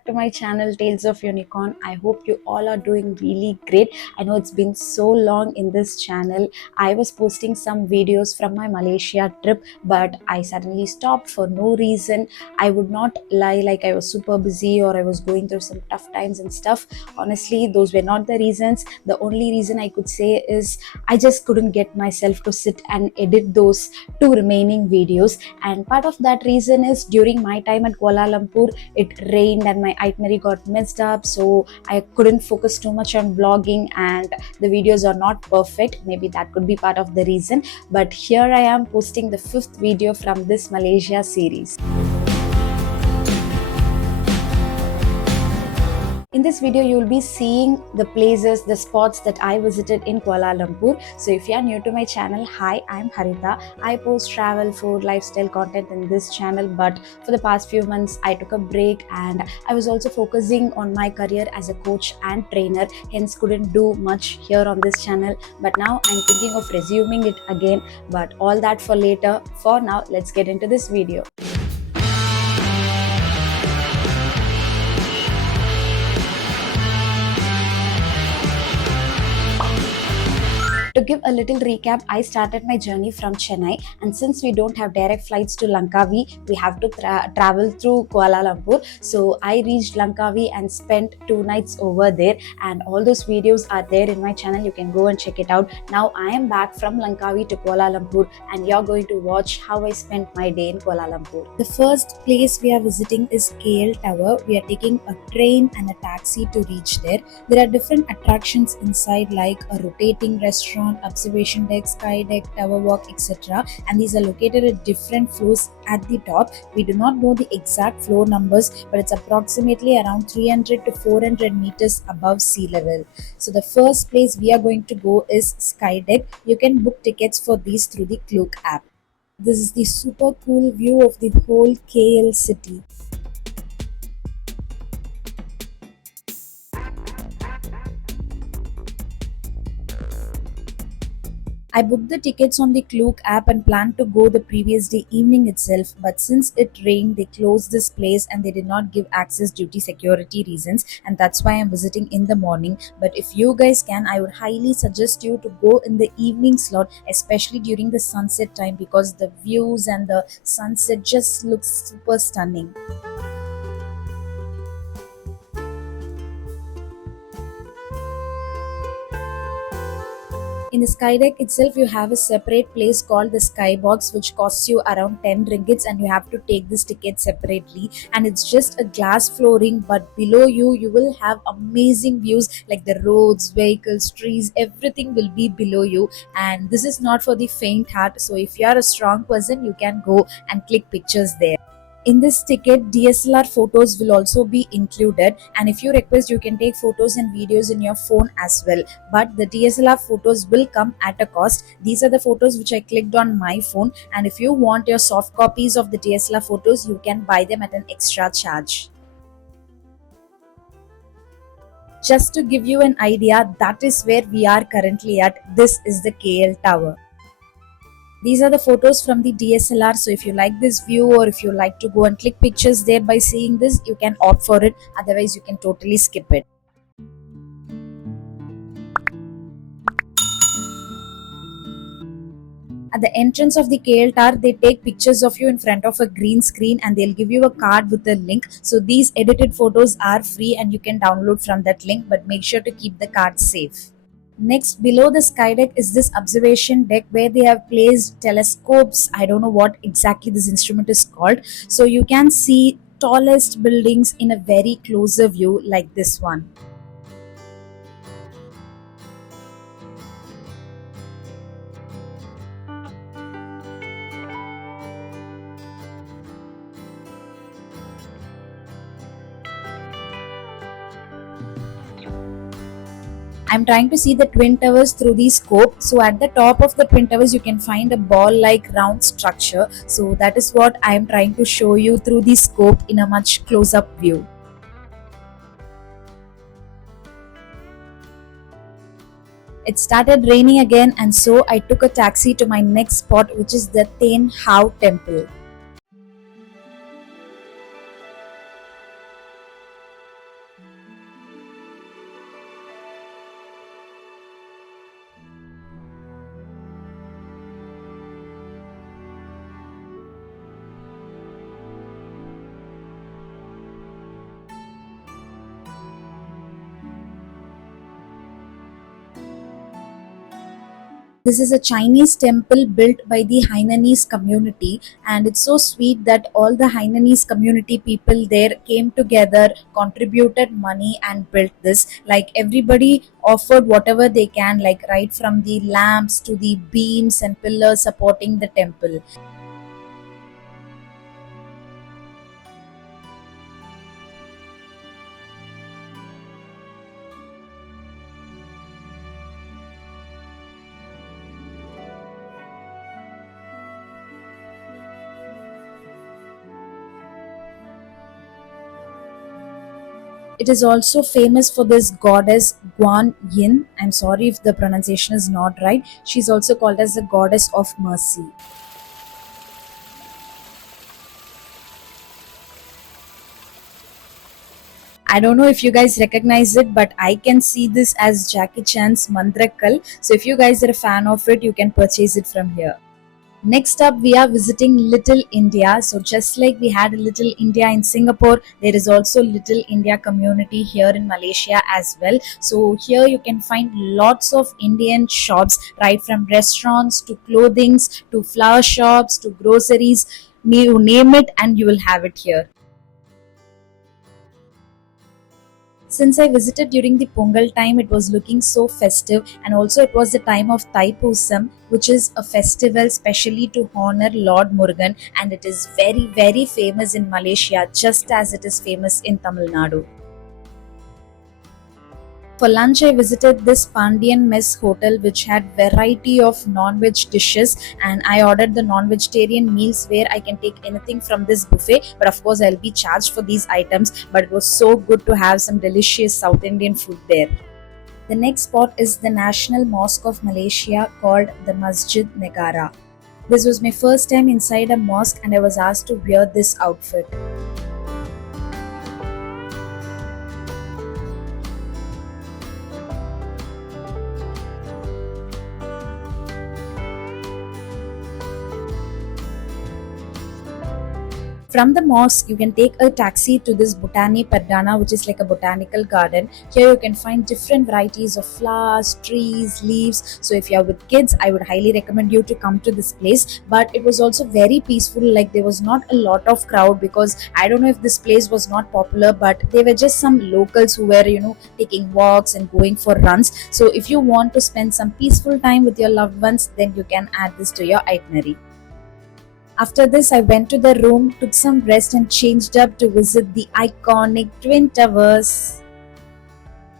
back to my channel Tales of Unicorn. I hope you all are doing really great. I know it's been so long in this channel. I was posting some videos from my Malaysia trip, but I suddenly stopped for no reason. I would not lie like I was super busy or I was going through some tough times and stuff. Honestly, those were not the reasons. The only reason I could say is I just couldn't get myself to sit and edit those two remaining videos, and part of that reason is during my time at Kuala Lumpur it rained and my itinerary got messed up, so I couldn't focus too much on vlogging and the videos are not perfect. Maybe that could be part of the reason, but here I am posting the fifth video from this Malaysia series. In this video, you will be seeing the places, the spots that I visited in Kuala Lumpur. So if you are new to my channel, hi, I'm Haritha. I post travel, food, lifestyle content in this channel, but for the past few months, I took a break and I was also focusing on my career as a coach and trainer, hence couldn't do much here on this channel. But now I'm thinking of resuming it again, but all that for later. For now, let's get into this video. To give a little recap, I started my journey from Chennai, and since we don't have direct flights to Langkawi, we have to travel through Kuala Lumpur. So I reached Langkawi and spent 2 nights over there, and all those videos are there in my channel. You can go and check it out. Now I am back from Langkawi to Kuala Lumpur, and you're going to watch how I spent my day in Kuala Lumpur. The first place we are visiting is KL Tower. We are taking a train and a taxi to reach there. There are different attractions inside like a rotating restaurant, observation deck, sky deck, tower walk, etc. And these are located at different floors at the top. We do not know the exact floor numbers, but it's approximately around 300 to 400 meters above sea level. So the first place we are going to go is sky deck. You can book tickets for these through the Klook app. This is the super cool view of the whole KL city. I booked the tickets on the Klook app and planned to go the previous day evening itself, but since it rained, they closed this place and they did not give access due to security reasons, and that's why I'm visiting in the morning. But if you guys can, I would highly suggest you to go in the evening slot, especially during the sunset time, because the views and the sunset just looks super stunning. In the sky deck itself, you have a separate place called the skybox, which costs you around 10 ringgits, and you have to take this ticket separately. And it's just a glass flooring, but below you, you will have amazing views like the roads, vehicles, trees, everything will be below you. And this is not for the faint heart. So if you are a strong person, you can go and click pictures there. In this ticket, DSLR photos will also be included, and if you request, you can take photos and videos in your phone as well. But the DSLR photos will come at a cost. These are the photos which I clicked on my phone, and if you want your soft copies of the DSLR photos, you can buy them at an extra charge. Just to give you an idea, that is where we are currently at. This is the KL Tower. These are the photos from the DSLR, so if you like this view or if you like to go and click pictures there by seeing this, you can opt for it, otherwise you can totally skip it. At the entrance of the KL Tower, they take pictures of you in front of a green screen and they'll give you a card with a link. So these edited photos are free and you can download from that link, but make sure to keep the card safe. Next, below the sky deck is this observation deck where they have placed telescopes. I don't know what exactly this instrument is called. So you can see tallest buildings in a very closer view like this one. I'm trying to see the Twin Towers through the scope. So at the top of the Twin Towers, you can find a ball-like round structure. So that is what I am trying to show you through the scope in a much close-up view. It started raining again, and so I took a taxi to my next spot, which is the Ten Hao Temple. This is a Chinese temple built by the Hainanese community, and it's so sweet that all the Hainanese community people there came together, contributed money, and built this. Like everybody offered whatever they can, like right from the lamps to the beams and pillars supporting the temple. It is also famous for this goddess Guan Yin. I'm sorry if the pronunciation is not right. She's also called as the goddess of mercy. I don't know if you guys recognize it, but I can see this as Jackie Chan's Mandrakal. So if you guys are a fan of it, you can purchase it from here. Next up, we are visiting Little India. So just like we had a Little India in Singapore, there is also Little India community here in Malaysia as well. So here you can find lots of Indian shops, right from restaurants to clothings to flower shops to groceries. You name it and you will have it here. Since I visited during the Pongal time, it was looking so festive, and also it was the time of Thaipusam, which is a festival specially to honor Lord Murugan, and it is very, very famous in Malaysia, just as it is famous in Tamil Nadu. For lunch, I visited this Pandian Mess hotel, which had variety of non-veg dishes, and I ordered the non-vegetarian meals where I can take anything from this buffet. But of course, I'll be charged for these items. But it was so good to have some delicious South Indian food there. The next spot is the National Mosque of Malaysia called the Masjid Negara. This was my first time inside a mosque, and I was asked to wear this outfit. From the mosque, you can take a taxi to this Botani Perdana, which is like a botanical garden. Here you can find different varieties of flowers, trees, leaves. So if you are with kids, I would highly recommend you to come to this place. But it was also very peaceful, like there was not a lot of crowd, because I don't know if this place was not popular, but they were just some locals who were, taking walks and going for runs. So if you want to spend some peaceful time with your loved ones, then you can add this to your itinerary. After this, I went to the room, took some rest, and changed up to visit the iconic Twin Towers.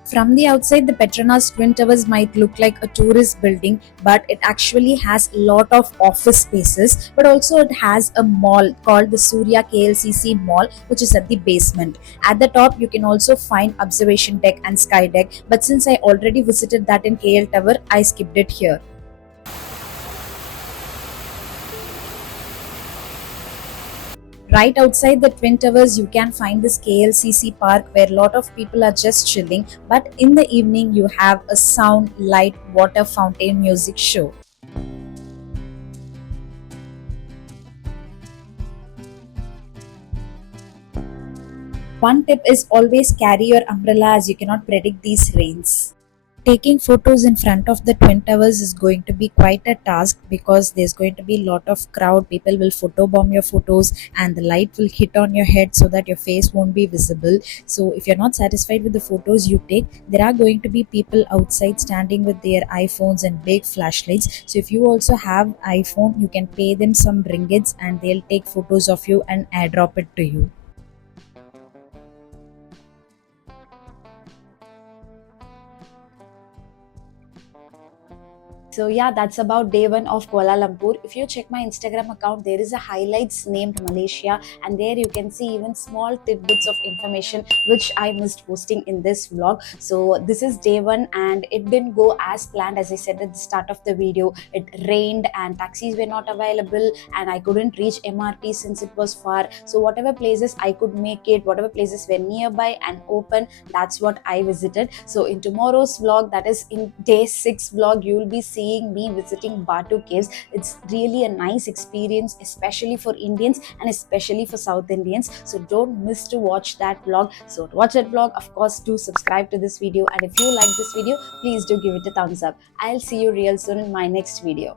From the outside, the Petronas Twin Towers might look like a tourist building, but it actually has a lot of office spaces. But also, it has a mall called the Surya KLCC Mall, which is at the basement. At the top, you can also find observation deck and sky deck. But since I already visited that in KL Tower, I skipped it here. Right outside the Twin Towers, you can find this KLCC park where a lot of people are just chilling. But in the evening, you have a sound, light, water fountain music show. One tip is always carry your umbrella, as you cannot predict these rains. Taking photos in front of the Twin Towers is going to be quite a task, because there's going to be a lot of crowd. People will photobomb your photos, and the light will hit on your head so that your face won't be visible. So if you're not satisfied with the photos you take, there are going to be people outside standing with their iPhones and big flashlights. So if you also have iPhone, you can pay them some ringgits and they'll take photos of you and airdrop it to you. So yeah, that's about day one of Kuala Lumpur. If you check my Instagram account, there is a highlights named Malaysia, and there you can see even small tidbits of information which I missed posting in this vlog. So this is day one, and it didn't go as planned. As I said at the start of the video, it rained and taxis were not available, and I couldn't reach MRT since it was far. So whatever places I could make it, whatever places were nearby and open, that's what I visited. So in tomorrow's vlog, that is in day 6 vlog, you will be seeing seeing me visiting Batu Caves. It's really a nice experience, especially for Indians and especially for South Indians. So don't miss to watch that vlog. So to watch that vlog, of course, do subscribe to this video. And if you like this video, please do give it a thumbs up. I'll see you real soon in my next video.